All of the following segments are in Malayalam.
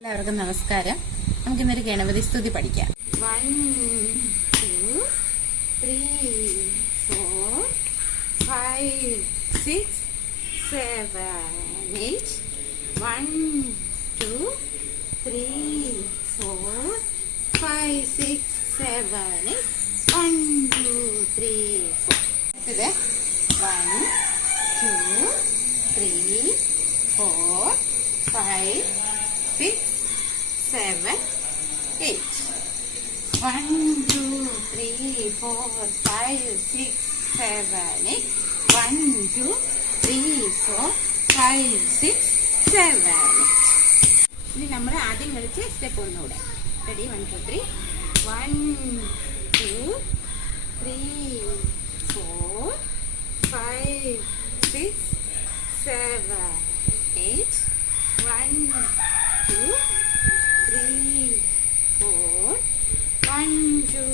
എല്ലാവർക്കും നമസ്കാരം. നമുക്ക് ഇന്നൊരു ഗണപതി സ്തുതി പഠിക്കാം. One two three four five six seven eight one two three four five six seven eight one two three four ഇത് one two three four five seven, eight. One, two, three, four, five, six, seven, eight. One, two, three, four, five, six, seven, eight. ഇനി നമ്മൾ ആദ്യം കളിച്ച് സ്റ്റെപ്പ് ഒന്നുകൂടെ ready one two three one two three four five six seven eight one two three four one two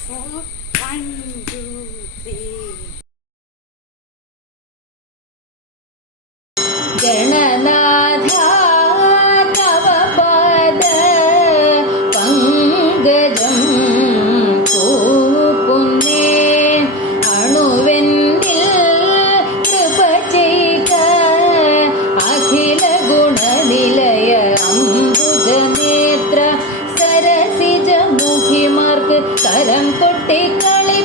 four one three Gana கரம் கொட்டி களி